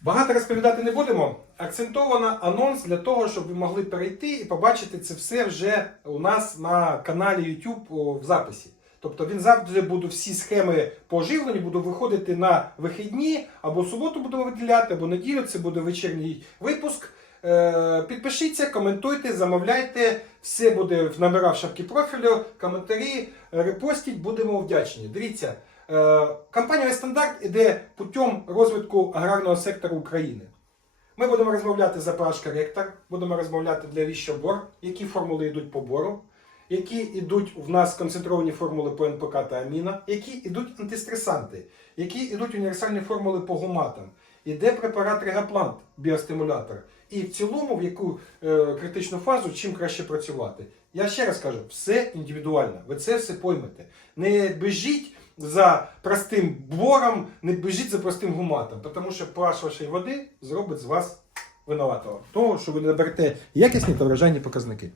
Багато розповідати не будемо. Акцентовано анонс для того, щоб ви могли перейти і побачити це все вже у нас на каналі YouTube в записі. Тобто він завжди буде всі схеми по оживленню будуть виходити на вихідні, або суботу будемо виділяти, або неділю. Це буде вечірній випуск. Е, Підпишіться, коментуйте, замовляйте. Все буде в номерах шапки профілю, коментарі, е, репостіть, будемо вдячні. Дивіться, компанія Стандарт іде путем розвитку аграрного сектору України. Ми будемо розмовляти за pH коректор, будемо розмовляти для віщобор, які формули йдуть по бору, які йдуть в нас концентровані формули по НПК та аміна, які йдуть антистресанти, які йдуть універсальні формули по гуматам. Іде препарат Регаплант, біостимулятор. І в цілому, в яку е, критичну фазу, чим краще працювати. Я ще раз кажу, все індивідуально. Ви це все поймете. Не біжіть за простим бором, не біжіть за простим гуматом, тому що pH вашої води зробить з вас винуватого. Того, що ви не наберете якісні та вражайні показники.